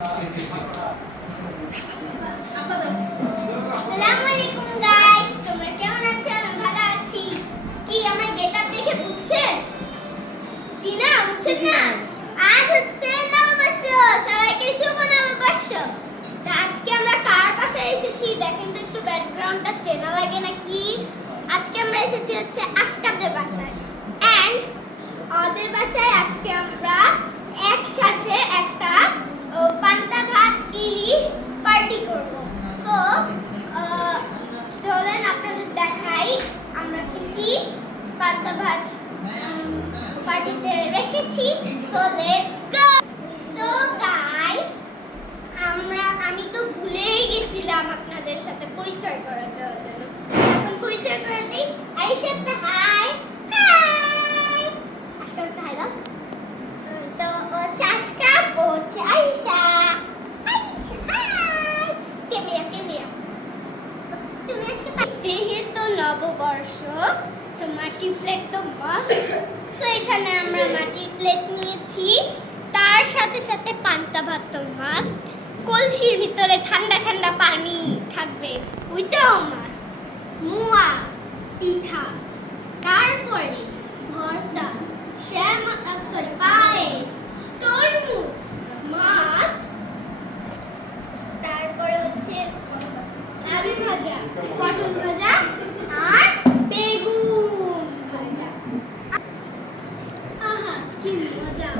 আসসালামু আলাইকুম গাইস, তোমরা কেমন আছো? আমি ভালো আছি। কি আমার গেটআপ দেখে বুঝছেন? জি না, বুঝছেন না? আজ হচ্ছে নববর্ষ, সবাইকে শুভ নববর্ষ। তো আজকে আমরা কার বাসায় এসেছি দেখেন তো, একটু ব্যাকগ্রাউন্ডটা চেনা লাগে নাকি? আজকে আমরা এসেছি হচ্ছে আশকাদের বাসায়, এন্ড ওদের বাসায় আজকে আমরা একসাথে একটা পান্তা ভাত ইলিশ পার্টি করব। সো চলেন আপনাদের দেখাই আমরা কি কি পান্তা ভাত পার্টিতে রেখেছি। So let's go. So guys, আমি তো ভুলেই গেছিলাম আপনাদের সাথে পরিচয় করে দেওয়ার জন্য। এখন পরিচয় করে দিই। আয়েশা, হাই। হাই আজকাল হাই দাও। তো ও চাষকা বলছে আয়েশা। তুমি আজকে যেহেতু নববর্ষ, সো মাটির প্লেট তো মাস্ট। সো এখানে আমরা মাটির প্লেট নিয়েছি, তার সাথে সাথে পান্তা ভাত তো মাস্ট। কলসির ভিতরে ঠান্ডা ঠান্ডা পানি থাকবে, ওইটাও মাস্ট। মুয়া পিঠা, তারপরে ভর্তা, পায়েস, তরমুজ, মাছ, তারপরে হচ্ছে আলু ভাজা, পটল ভাজা আর বেগুন ভাজা। আহা কি মজা!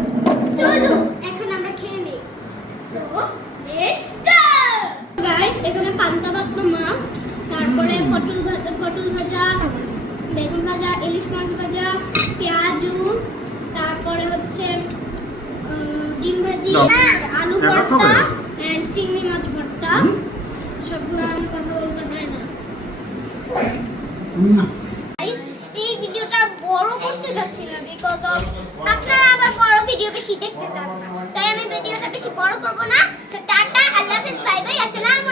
চলো এখন আমরা খেয়ে নেই। So let's go guys. এখানে পান্তা ভাত তো মাছ, তারপরে পটল ভাজা, বেগুন ভাজা, ইলিশ মাছ ভাজা, পেঁয়াজু, তারপরে হচ্ছে ডিম ভাজি, আলু ভর্তা এন্ড চিংড়ি মাছ ভর্তা। সবগুলো আমি কথা বলতে পারি না। গাইস, এই ভিডিওটা বড় করতে যাচ্ছি না বিকজ অফ আপনারা আবার বড় ভিডিও বেশি দেখতে চান না, তাই আমি ভিডিওটা বেশি বড় করব না। সো টাটা, আল্লাহ হাফেজ, বাই বাই, আসসালামু